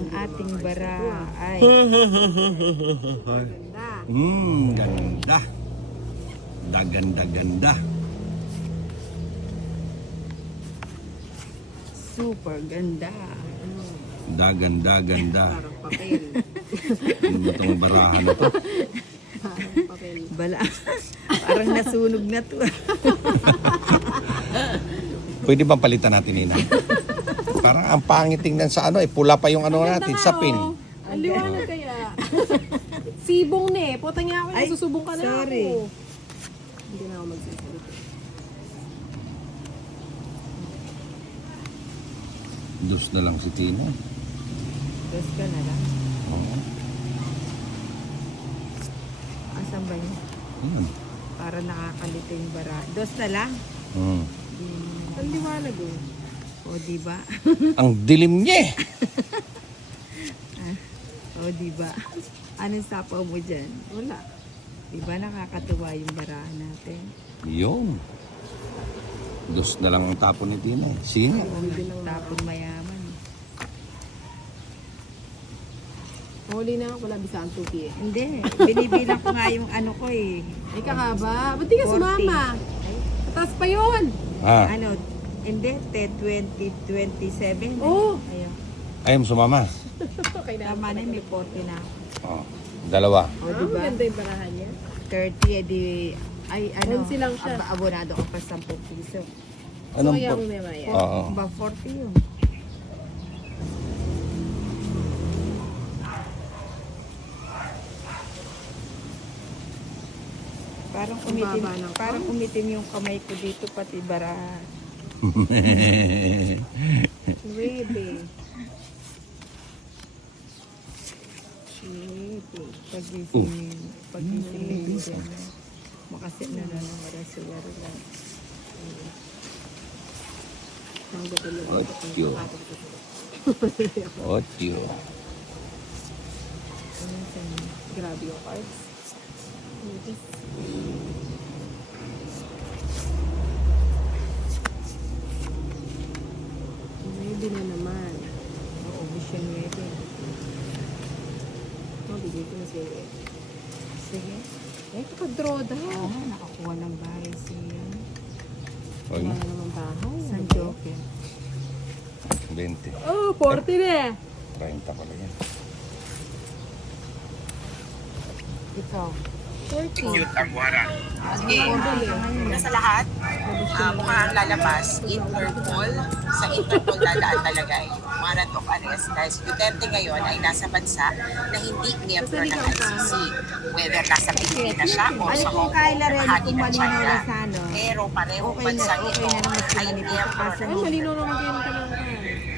Ang ating bara ay Ganda. Hmm, ganda. Daganda ganda. super ganda. Daganda ganda. Parang papel. Ano ba itong barahan na to? Parang papel. Bala. Parang nasunog na to. Pwede bang palitan natin, Nina? Ang pangit tingnan sa ano, eh, pula pa yung ano natin, sa pin. oh. Ang liwanag kaya. Sibong na eh. Puta nga ako, Ay, ka na sorry. ako. Hindi na ako magsasalita. Dos na lang si Tina. Dos ka na lang. Oo. Asan ba yun? Ayan. Para nakakalito yung bara. Dos na lang. Hmm. Ang liwanag oh. O, di ba? Ang dilim niya eh. O, di ba? Anong sapaw mo dyan? Wala. Di ba nakakatuwa yung barahan natin? Yun. Dos na lang ang tapon ni Tina eh. Sino? Tapon mayaman. Huli na ako, wala bisa ang tuki eh. Hindi. Binibilang ko nga yung ano ko eh. Ay kakaba. Ba't di ka 40. sumama? Mataas pa yun. Ah, Ano? Hindi. 10, 20, 27. Oo. Ayun. ayun sumama. Okay na. Tama na, may 40 na. Oh, dalawa. O, Ah, di ba? maganda yung barahan niya. 30, edi, ay, ano, 11 lang siya. ab- abonado ka pa 10 piso. Anong so, mo may maya. Oo. Ba, 40 yun. Parang umitim, parang umitim yung kamay ko dito pati bara. Nuebe. Shit. Pagising, pagising ni. Makasit na na ng marasuwar lang. Ang ganda lang. Otyo. Otyo. Grabe yung cards. Nuebe na naman. Oo, vision ready. Mabigay ko na siya. Sige. Eh, kaka-draw daw. Oo, nakakuha ng bahay siya. Huwag Wala na. naman bahay. San Joker. 20. Oh, 40 na. 30 pala yan. Ikaw. 40. Sige, una sa lahat, uh, mukha ang lalabas, Interpol. Sa Interpol dadaan talaga warrant of arrest dahil si Duterte ngayon ay nasa bansa na hindi miyembro ng ICC. Whether nasa Pilipinas siya o sa Hong Kong, kung ng China. ano. Pero parehong Okay okay ito ay miyembro ng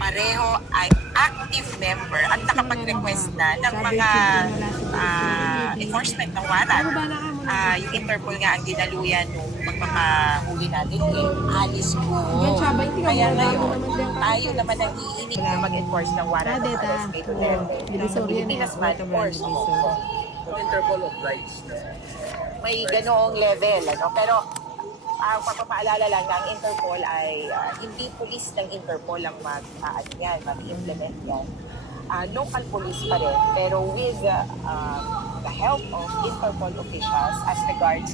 pareho ay active member at nakapag-request na ng mga ah, enforcement ng warrant. Ano? Ah, yung Interpol nga ang dinaluyan nung magpapahuli natin kay Alice ka Kaya mo ngayon, tayo naman ang iinig na mag-enforce ng warrant Ah, of data. arrest kay Duterte. Divisoria na Pilipinas man sa Hong Kong. Interpol obliged na May ganoong level, ano? Pero ang pagpapaalala lang na ang Interpol ay ah, hindi pulis ng Interpol ang mag, uh, ano yan, mag-implement yan. Ah, local police pa rin, pero with uh, um, the help of Interpol officials as regards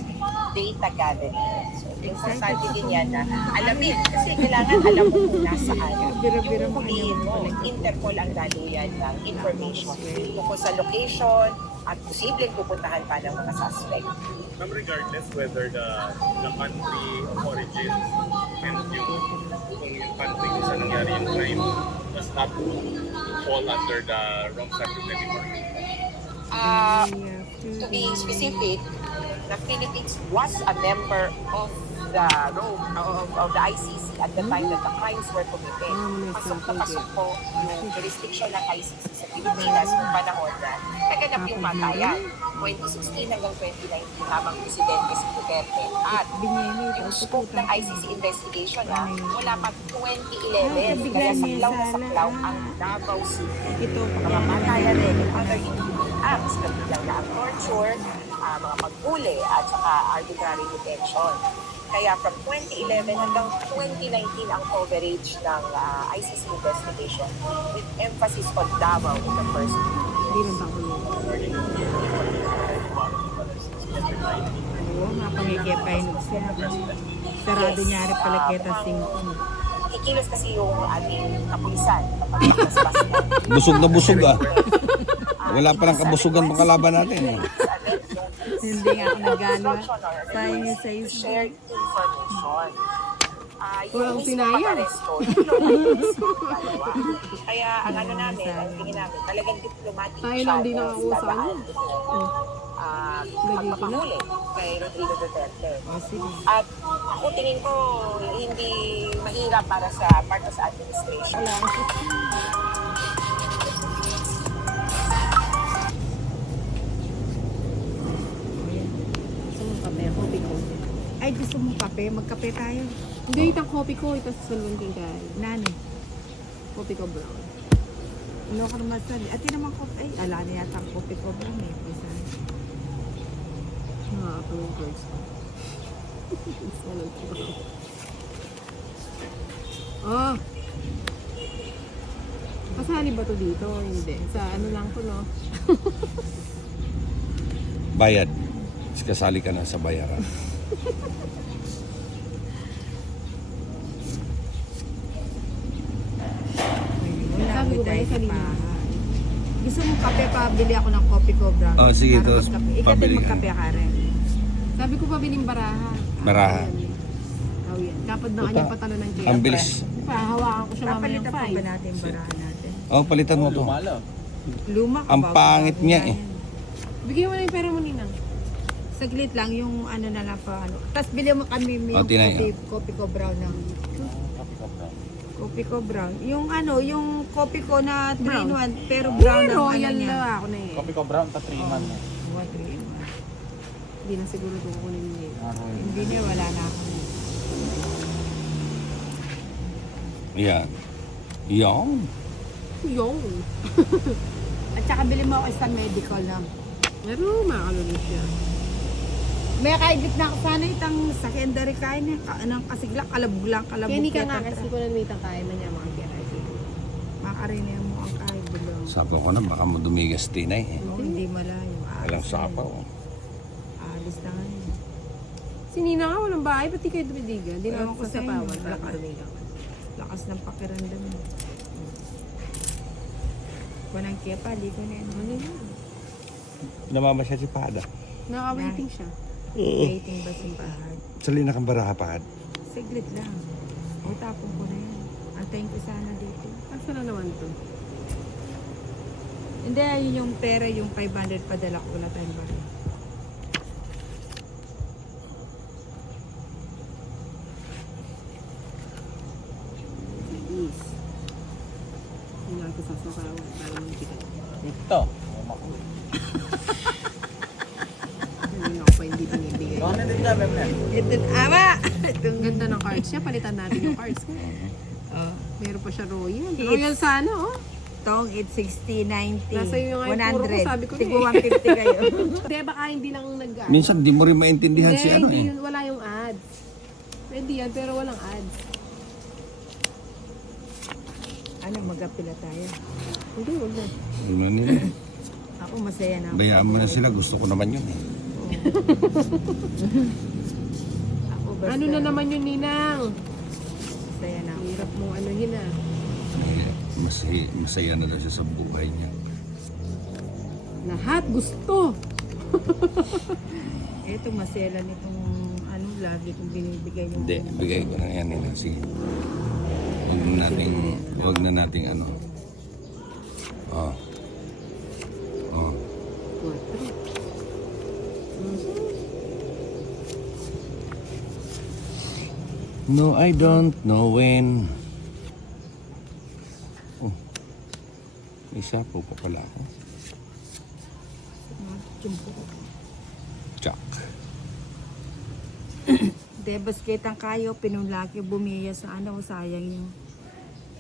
data gathering. So, importante din yan na alamin. Kasi kailangan alam mo kung nasaan. Yung mo huliin mo, Interpol ang daluyan ng information tungkol sa location at posibleng pupuntahan pa ng mga suspect. Ma'am, regardless whether the the country of origin and yung kung yung country kung saan nangyari yung crime does not fall under the wrong statute anymore. Uh, to be specific, the Philippines was a member of the Rome, of, of the ICC at the time that the crimes were committed. Pasok na pasok po yung jurisdiction ng ICC sa Pilipinas noong panahon na naganap yung matayan. 2016 hanggang 2019 habang presidente si Duterte. At yung scope ng ICC investigation na mula pa 2011 kaya saklaw na saklaw ang Davao City. Ito, mga patayan rin, yung other illegal acts, kabilang na ang torture, ah, mga paghuli, at saka arbitrary detention. Kaya from 2011 hanggang 2019 ang coverage ng ah, ICC investigation with emphasis on Davao in the first ako yun? Oo, nga pangikipay siya. Sarado niya rin pala kita singkong. Kikilos kasi yung ating kapulisan kapag nakaspas na. Busog na busog ah. Wala palang kabusugan ng kalaban natin. eh. Hindi nga ako nagano. Sayang yung sa to share information. Ah, Walang sinayang. Kaya ang ano namin, ang tingin namin, talagang diplomatic Tayo lang din nun. ito. Ah, pagpapahuli kay Rodrigo Duterte. Sige. At ako tingin ko, hindi mahirap para sa Marcos administration. Gusto mo kape? Magkape tayo. Hindi, itang coffee ko. Ito sa salon king kay. Nani? Coffee ko brown. Ano ka naman sa... At yun naman kopi. Ay, ala na yata ang kopi ko ba? May pisa. Nakakapa yung cards ko. salon king brown. Oh! Kasali ba to dito? Hindi. Sa ano lang to, no? Bayad. Kasali ka na sa bayaran. Ba tayo pa. Gusto mo kape pa? Bili ako ng kopi ko, brown. Oh, sige, Para tapos magkape. Ikaw pabili din ka. magkape ka rin. Sabi ko pa biling baraha. Baraha. Oh, yan. Dapat na kanya patalo ng kaya. Ang bilis. Pahawakan ko siya mamaya Papalitan ng pa ba 5. natin yung barahan natin? Oh, palitan mo to. Luma ka Ang ba? pangit niya eh. Bigyan mo na yung pera mo, Ninang. Saglit lang yung ano na lang pa ano. Tapos bili mo kami yung Oh, tinay, kopi, kopi ko brown ng kopi ko brown. Yung ano, yung kopi ko na 3 in 1 pero brown ang ano niya. na ako na eh. Kopi ko brown, ta 3 man. What 3 in Hindi na siguro kukunin niya. eh. 1. Hindi na wala na ako. Yan. Yan. Yung. At saka bili mo ako isang medical na. Pero makakalunod siya. May kaigit na ako sana itang secondary kain niya. Ka, anong kasigla, kalabog lang, kalabog. Kaya hindi ka nga kasi ko namitan kaya man niya mga kaya Makarinig mo ang kain bulong. Sabi ko na, baka mo dumigas tinay eh. Oh, hindi malayo. Walang sapaw. yun. Aalis na nga yun. Si Nina nga walang bahay, pati kayo dumidigan. Hindi na ko sa sapawan. lakas. Ng pakiramdam mo. Walang kaya pa, di ko na yun. Ano yun? Namamasya si Pada. Nakaka-waiting siya. Waiting ba sa bahay? Sali na kang baraha, Pad. Siglit lang. O tapon ko na yan. Antayin ko sana dito. Asa na naman to? Hindi, yun yung pera, yung 500 padala ko. Tayong na sasapawan para mantikan. Ito. Ito, ama! Ang ganda ng cards niya. Palitan natin yung cards ko. oh, Meron pa siya royal. It's- Royal sana, oh. tong, it's 60, 90, Nasa iyo nga yung puro ko, 100. sabi ko na Tigo eh. 150 kayo. Hindi, baka hindi lang nag Minsan di mo rin maintindihan Hindi, si ano hindi eh. yun, wala yung ads. Pwede yan, pero walang ads. ano, magapila tayo. Hindi, wag na. Ano nila? Ako masaya na ako. Bayaan mo na sila. Gusto ko naman yun eh. Basta Ano na naman yun, Ninang? masaya na. Hirap mo ano yun ah. Masaya, masaya na daw siya sa buhay niya. Lahat gusto. Ito, masaya lang itong ano, lagi kong binibigay yung... Hindi, bigay ko na yan nila. Sige. Huwag na nating, huwag na nating ano. No, I don't know when. Oh. Isa po pa pala ako. Chuck. Debas kitang kayo, pinulaki, bumiya sa ano, sayang yung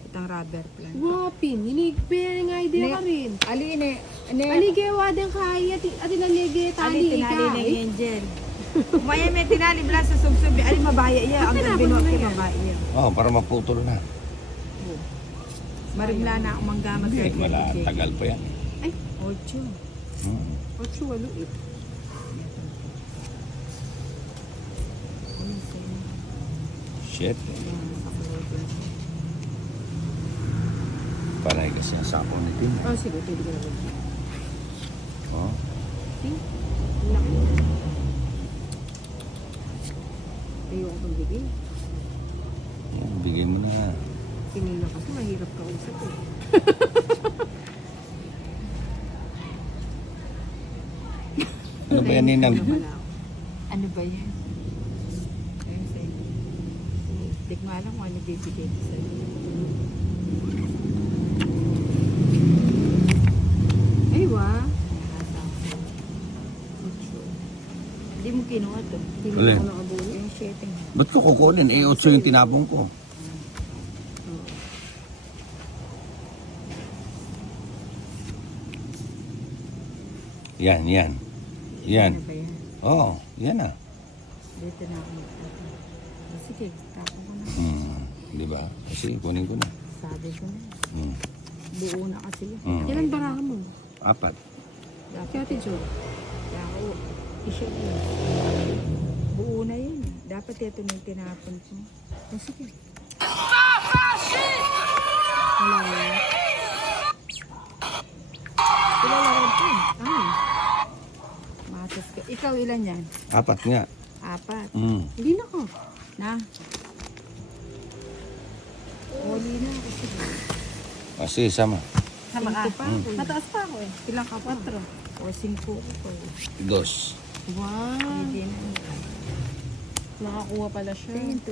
itang rubber plant. Wapin, hinigpin nga idea ka rin. Aline, ane, Alige, wadang kaya, ati, ati nalige, ali, tali tinali ka. ng angel. Maya may tinalibla sa subsubi. Ay, mabaya iya. Ang binuot kay mabaya iya. Oh, para maputol na. Marigla na akong manggamat Hindi, sa wala. Tagal pa yan. Ay, ocho. Hmm. Ocho, walo eh. Shit. Panay kasi ang sapo ni Tim. Oh, sige, pwede ko naman. Oh. Laki. Ayoko pang bigay. Mo na. Sinina kasi mahirap ka usap eh. Ano ba yan, Ninang? Ano ba yan? Ayun sa'yo. Hindi ko alam kung ano bibigay ko sa'yo. Ay, wa. Ocho. Hindi mo kinuha to. Hindi mo Alin? ako nakabuli. Yung shitting. Ba't ko kukunin? Eh, 8 yung tinapong ko. Yan, yan. Yan. Ano ba yan? Oo, oh, yan na. Dito na ako magtata. Oh, Sige, tapo ko na. Hmm. Di ba? Kasi kunin ko na. Sabi ko na. Hmm. Buo na kasi. Hmm. Yan ang baraha mo. Apat. Kaya ako, isyo ko yun. Buo na yun. Dapat ito na yung tinapon ko. Oh, sige. Wala yan. Wala lang ito. Ay, Matas ka. Ikaw ilan yan? Apat nga. Apat. Hmm. hindi na ko. Na. Huli na kasi. Kasi sama. Sama ka. ako. eh. Mataas pa ako eh. Ilang ka? Patro. O singko ko. Dos. Wow. Nakakuha pala siya.